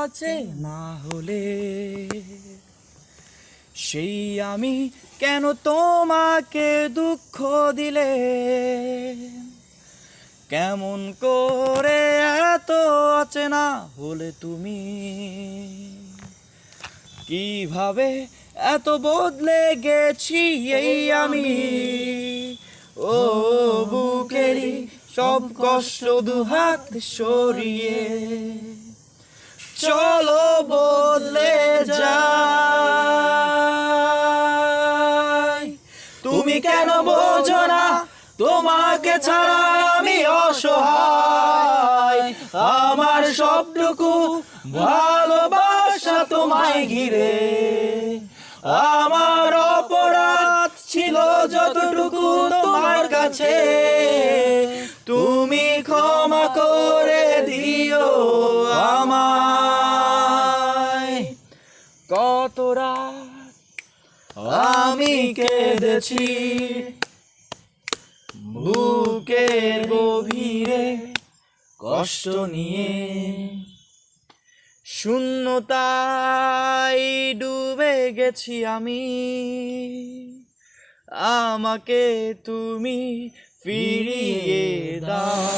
আছে না হলে সেই আমি কেন তোমাকে দুঃখ দিলে কেমন করে এত অচেনা হলে তুমি কিভাবে এত বদলে গেছি এই আমি ও বুকেরই সব কষ্ট দুহাত সরিয়ে চলো বদলে যাই তুমি কেন বোঝো না তোমাকে ছাড়া আমি অসহায় আমার সবটুকু ভালোবাসা তোমায় ঘিরে আমার অপরাধ ছিল যতটুকু তোমার কাছে তুমি ক্ষমা করে দিও আমায় কত রাত আমি কেঁদেছি বুকের গভীরে কষ্ট নিয়ে শূন্যতায় ডুবে গেছি আমি আমাকে তুমি ফিরিয়ে দাও